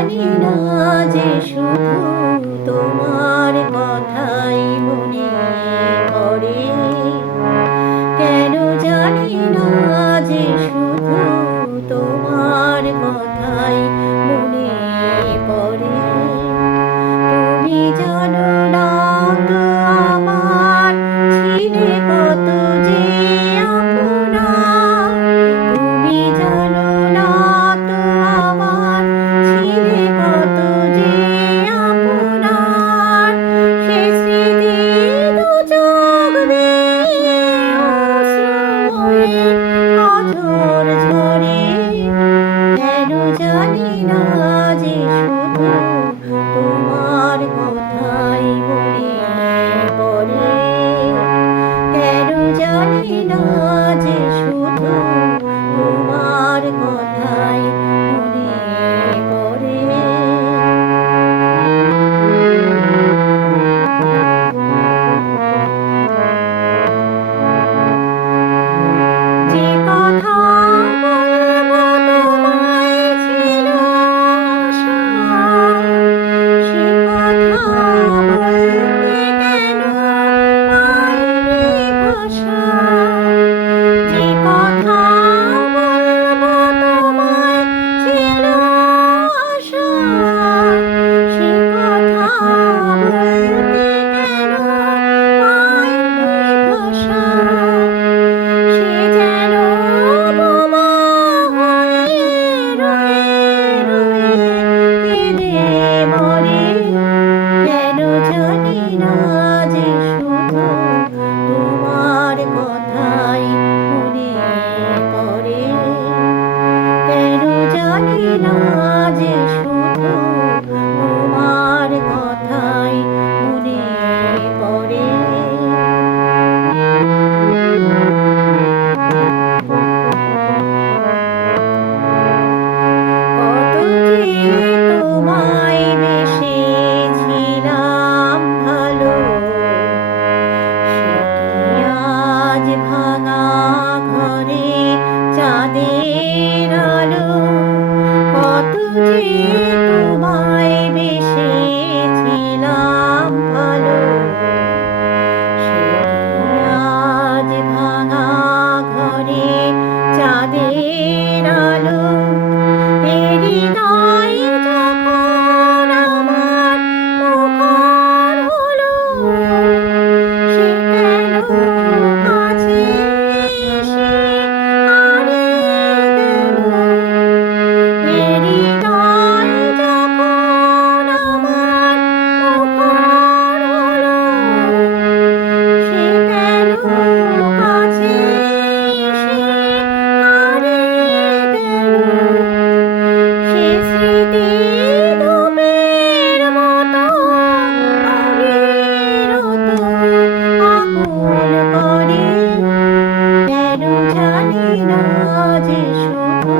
জানি না যে শুধু তোমার কথাই মনে পড়ে, কেন জানি না যে শুধু তোমার কথাই মনে পড়ে। তুমি জানো না তো আমার ছিলে কত যে আপনা, তুমি জানো না তো আমার ছিলে কত যে আপনার। সে স্মৃতি দু চোখ বেয়ে অশ্রু হয়ে অঝোর ঝরে, কেন জানি না যে শুধু তোমার কথাই মনে পড়ে, কেন জানি না যে শুধু তোমার কথাই মনে পড়ে। যে কথা বলবো তোমায় ছিল আশা, সে কথা বলতে কেন পাইনি ভাষা। যে কথা বলবো তোমায় ছিল আশা, সে কথা বলতে কেন পাইনি ভাষা। সে যেন বোমা হয়ে রয়ে রয়ে কেঁদে মরে, কেন জানি না যে শুধু তোমার কথাই মনে পড়ে, কেন জানি না যে শুধু তোমার কথাই মনে পড়ে। কত যে তোমায় বেসেছিলাম ভালো, সে কি আজ ভাঙা ঘরে চাঁদের আলো। কত যে তোমায় বেসেছিলাম ভালো, সে কি আজ ভাঙা ঘরে চাঁদের আলো। হৃদয় যখন আমার মুখর হলো, সে কেন কাছে এসে হারিয়ে গেল। হৃদয় যখন আমার মুখর হলো, সে কেন কাছে এসে হারিয়ে গেল। সে স্মৃতি ধূপের মতো অবিরত আগুন করে, কেন জানি না যে শুধু